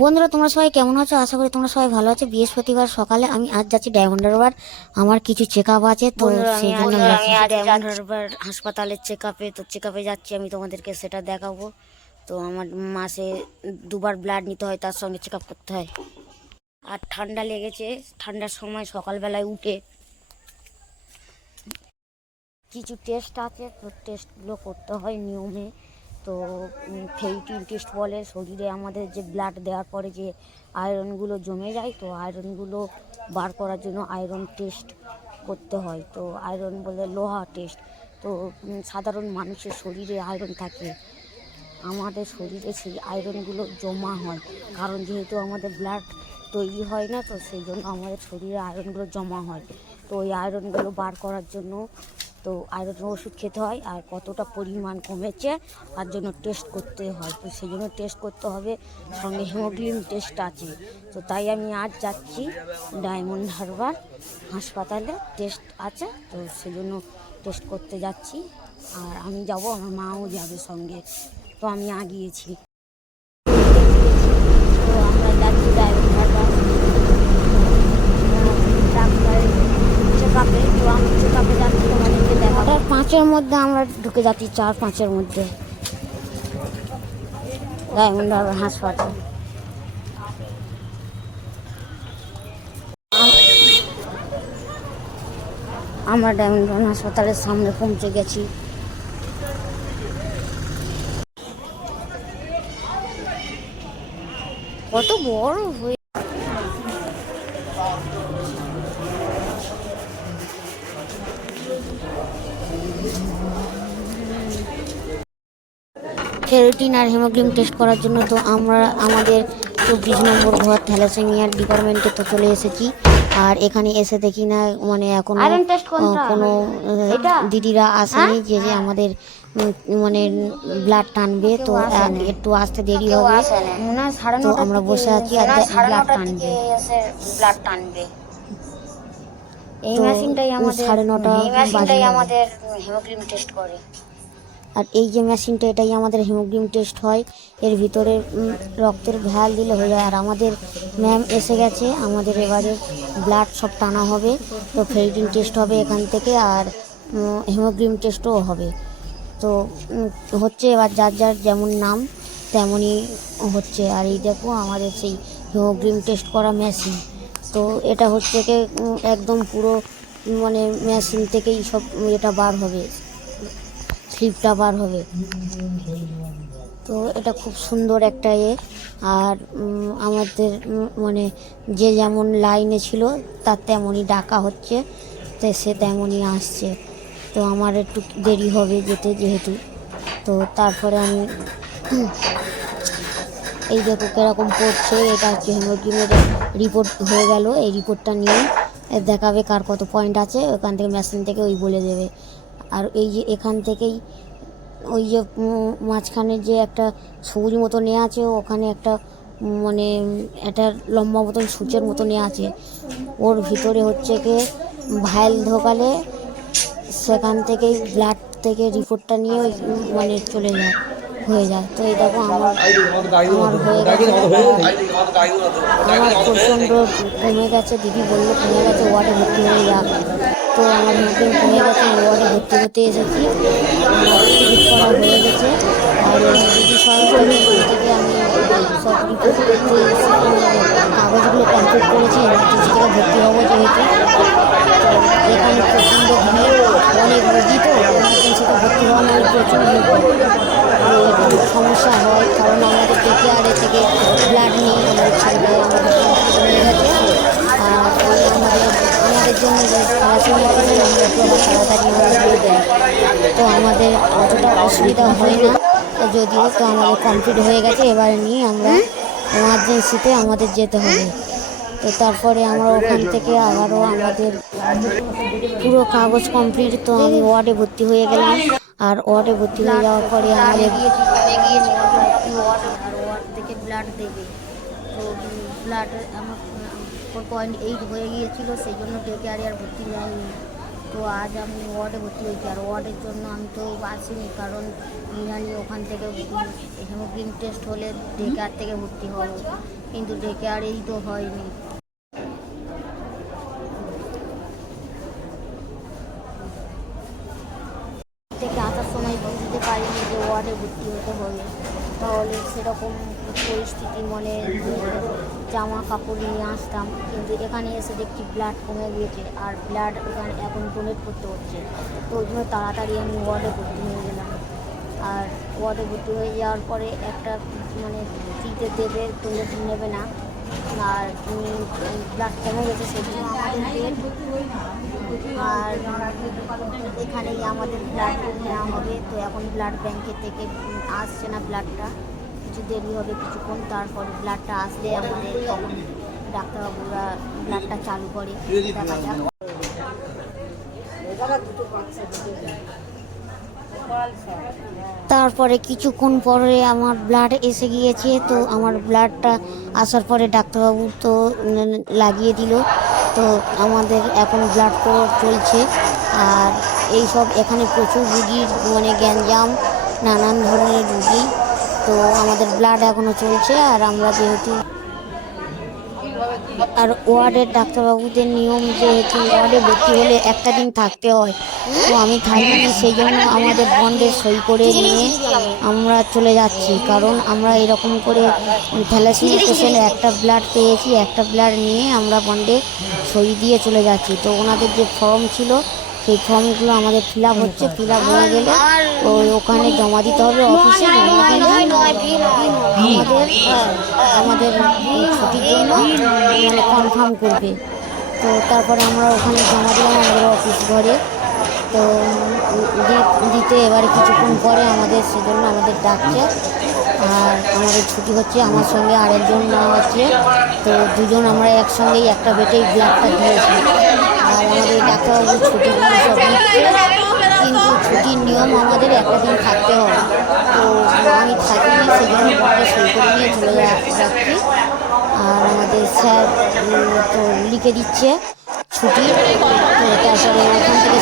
বন্ধুরা, তোমরা সবাই কেমন আছো? আশা করি তোমরা সবাই ভালো আছো। বৃহস্পতিবার সকালে আমি আজ যাচ্ছি ডায়মন্ড হারবার। আমার কিছু চেক আপ আছে, তো সেই জন্য আমি ডায়মন্ড হারবার হাসপাতালের চেক আপে যাচ্ছি। আমি তোমাদেরকে সেটা দেখাবো। তো আমার মাসে দুবার ব্লাড নিতে হয়, তার সঙ্গে চেক আপ করতে হয়। আর ঠান্ডা লেগেছে, ঠান্ডার সময় সকালবেলায় উঠে কিছু টেস্ট আছে, তো টেস্টগুলো করতে হয় নিয়মে। তো ফেরিটিন টেস্ট বলে, শরীরে আমাদের যে ব্লাড দেওয়ার পরে যে আয়রনগুলো জমে যায়, তো আয়রনগুলো বার করার জন্য আয়রন টেস্ট করতে হয়। তো আয়রন বলে লোহা টেস্ট। তো সাধারণ মানুষের শরীরে আয়রন থাকে, আমাদের শরীরে সেই আয়রনগুলো জমা হয়, কারণ যেহেতু আমাদের ব্লাড তৈরি হয় না, তো সেই জন্য আমাদের শরীরে আয়রনগুলো জমা হয়। তো ওই আয়রনগুলো বার করার জন্য তো আয়রনের ওষুধ খেতে হয়, আর কতটা পরিমাণ কমেছে তার জন্য টেস্ট করতে হয়। তো সেই জন্য টেস্ট করতে হবে, সঙ্গে হিমোগ্লোবিন টেস্ট আছে। তো তাই আমি আজ যাচ্ছি ডায়মন্ড হারবার হাসপাতালে, টেস্ট আছে, তো সেই জন্য টেস্ট করতে যাচ্ছি। আর আমি যাব, আমার মাও যাবে সঙ্গে। তো আমি আগিয়েছি, তো আমরা যাচ্ছি ডায়মন্ড হারবার ডাক্তারের চেক আপে। তো আমি চেক আপে যাচ্ছি, তোমাদেরকে দেখাবো। 5-এর মধ্যে আমরা ঢুকে যাচ্ছি, 4-5-এর মধ্যে ডায়মন্ড হারবার হাসপাতাল। আমরা ডায়মন্ড হারবার হাসপাতালের সামনে পৌঁছে গেছি। কত বড় হয়ে ফেরিটিন আর হিমোগ্লোবিন টেস্ট করার জন্য তো আমরা আমাদের 24 নম্বর ঘর থ্যালাসেমিয়ার ডিপার্টমেন্টে তো চলে এসেছি। আর এখানে এসে দেখি না, মানে এখন কোনো দিদিরা আসেনি যে আমাদের মানে ব্লাড টানবে। তো একটু আসতে দেরি হবে, তো আমরা বসে আছি আর ব্লাড টানবে। এই মেশিনটাই আমাদের 9:30 আমাদের হিমোগ্লোবিন টেস্ট করে। আর এই যে মেশিনটা, এটাই আমাদের হিমোগ্লোবিন টেস্ট হয়। এর ভিতরে রক্তের ভ্যাল দিলে হয়ে যায়। আর আমাদের ম্যাম এসে গেছে, আমাদের এবারে ব্লাড সব টানা হবে। তো ফেরিটিন টেস্ট হবে এখান থেকে, আর হিমোগ্লোবিন টেস্টও হবে। তো হচ্ছে এবার যার যার যেমন নাম তেমনই হচ্ছে। আর এই দেখো আমাদের সেই হিমোগ্লোবিন টেস্ট করা মেশিন। তো এটা হচ্ছে কি একদম পুরো মানে মেশিন থেকেই সব এটা বার হবে, স্লিপটা বার হবে। তো এটা খুব সুন্দর একটা আর আমাদের মানে যে যেমন লাইনে ছিল তার তেমনই ডাকা হচ্ছে, তো সে তেমনই আসছে। তো আমার একটু দেরি হবে যেতে যেহেতু। তো তারপরে আমি এই দেখো কীরকম পড়ছে, এটা হচ্ছে হিমোগ্লোবিনের রিপোর্ট হয়ে গেল। এই রিপোর্টটা নিয়ে দেখাবে কার কত পয়েন্ট আছে, ওখান থেকে মেশিন থেকে ওই বলে দেবে। আর এই যে এখান থেকেই ওই যে মাঝখানে যে একটা সবুজ মতো নেওয়া আছে, ওখানে একটা মানে একটা লম্বা মতন সূচের মতো নেওয়া আছে, ওর ভিতরে হচ্ছে কি ভাইল ঢোকালে সেখান থেকেই ব্লাড থেকে রিপোর্টটা নিয়ে ওই মানে চলে যায়, হয়ে যায়। তো এই দেখো আমার হয়ে গেছে, আমার প্রচণ্ড কমে গেছে। দিদি বললো কমে গেছে, ওয়ার্ডে ভর্তি হয়ে যা। তো আমার হিমোগ্লোবিন কমে গেছে, ওয়ার্ডে ভর্তি হতে এসেছি। আমার টিকিট করা হয়ে গেছে। আর দিদি সরকারি থেকে আমি সব রিপোর্ট করতে কাগজগুলো কমপ্লিট করেছি। এমার্জেন্সি থেকে ভর্তি হবো যেহেতু, তো এখানে প্রচণ্ড ভিড়, অনেক রোগী, তো এমার্জেন্সিতে ভর্তি হওয়া মানে প্রচুর লোক। তো একটু সমস্যা হয়, কারণ আমাদের দেখে আর এ থেকে ব্লাড নিয়ে আমাদের ছেলেটাই আমাদের কমপ্লিট হয়ে গেছে। আর ওই আমাদের জন্য যে থ্যালাসেমিয়া পেশেন্ট, আমরা একটু আবার তাড়াতাড়ি আমরা দিয়ে দেয়। তো আমাদের অতটা অসুবিধা হয় না যদিও। তো আমাদের কমপ্লিট হয়ে গেছে, এবারে নিয়ে আমরা এমার্জেন্সিতে আমাদের যেতে হবে। তো তারপরে আমরা ওখান থেকে আবারও আমাদের পুরো কাগজ কমপ্লিট। তো আমি ওয়ার্ডে ভর্তি হয়ে গেলাম। আর ওয়ার্ডে ভর্তি হয়ে যাওয়ার পরে আমাদের ওয়ার্ড থেকে ব্লাড দেবে। তো ব্লাড আমার 4.8 হয়ে গিয়েছিল, সেই জন্য ডে কেয়ারে আর ভর্তি নেয়নি। তো আজ আমি ওয়ার্ডে ভর্তি হয়েছি, আর ওয়ার্ডের জন্য আমি তো আসিনি, কারণ জানি ওখান থেকে হিমোগ্লোবিন টেস্ট হলে ডে কেয়ার থেকে ভর্তি হব, কিন্তু ডে কেয়ারেই তো হয়নি। থেকে আসার সময় বুঝতে পারিনি যে ওয়ার্ডে ভর্তি হতে হবে, তাহলে সেরকম পরিস্থিতি মনে জামা কাপড় নিয়ে আসতাম, কিন্তু এখানে এসে দেখছি ব্লাড কমে গিয়েছে, আর ব্লাড এখানে এখন ডোনেট করতে হচ্ছে। তো ওই জন্য তাড়াতাড়ি আমি ওয়ার্ডে ভর্তি হয়ে গেলাম। আর ওয়ার্ডে ভর্তি হয়ে যাওয়ার পরে একটা মানে ফ্রিতে দেবে, ডোনেট নেবে না, আর ব্লাড কমে গেছে সেজন্য আমাদের বেড, আর এখানেই আমাদের ব্লাড নেওয়া হবে। তো এখন ব্লাড ব্যাংকের থেকে আসছে না ব্লাডটা, কিছু দেরি হবে কিছুক্ষণ, তারপর ব্লাডটা আসলে আমাদের তখন ডাক্তারবাবুরা ব্লাডটা চালু করে, দেখা যাক। তারপরে কিছুক্ষণ পরে আমার ব্লাড এসে গিয়েছে। তো আমার ব্লাডটা আসার পরে ডাক্তারবাবু তো লাগিয়ে দিল। তো আমাদের এখন ব্লাড চলছে, আর এইসব এখানে প্রচুর রুগীর মানে গ্যাঞ্জাম, নানান ধরনের রুগী। তো আমাদের ব্লাড এখনও চলছে, আর আমরা যেহেতু আর ওয়ার্ডের ডাক্তারবাবুদের নিয়ম যেহেতু ওয়ার্ডে ভর্তি হলে একটা দিন থাকতে হয়, তো আমি থাকিনি, সেই জন্য আমাদের বন্ডে সই করে নিয়ে আমরা চলে যাচ্ছি, কারণ আমরা এরকম করে থ্যালাসেমিয়া পেশেন্ট একটা ব্লাড পেয়েছি, একটা ব্লাড নিয়ে আমরা বন্ডে সই দিয়ে চলে যাচ্ছি। তো ওনাদের যে ফর্ম ছিল সেই ফর্মগুলো আমাদের ফিল আপ হচ্ছে, ফিল আপ হয়ে গেলে ওখানে জমা দিতে হবে অফিসে, জমা দিলে আমাদের ছুটির জন্য মানে কনফার্ম করবে। তো তারপরে আমরা ওখানে জমা দিলাম আমাদের অফিস ঘরে। তো দিতে এবারে কিছুক্ষণ পরে আমাদের সেজন্য আমাদের ডাকছে, আর আমাদের ছুটি হচ্ছে। আমার সঙ্গে আরেকজন নেওয়া হচ্ছে, তো দুজন আমরা একসঙ্গেই একটা বেটেই ব্লাডটা দিয়েছি। আর আমাদের ডাক্তারবাবু ছুটিগুলো সব দিচ্ছে, কিন্তু ছুটির নিয়ম আমাদের একটা দিন থাকতে হবে। তো আমি থাকিনি, সেজন্য বন্ডে সই করে নিয়ে চলে যাচ্ছি। আর আমাদের স্যার তো লিখে দিচ্ছে ছুটি। তো তারপরে ওখান থেকে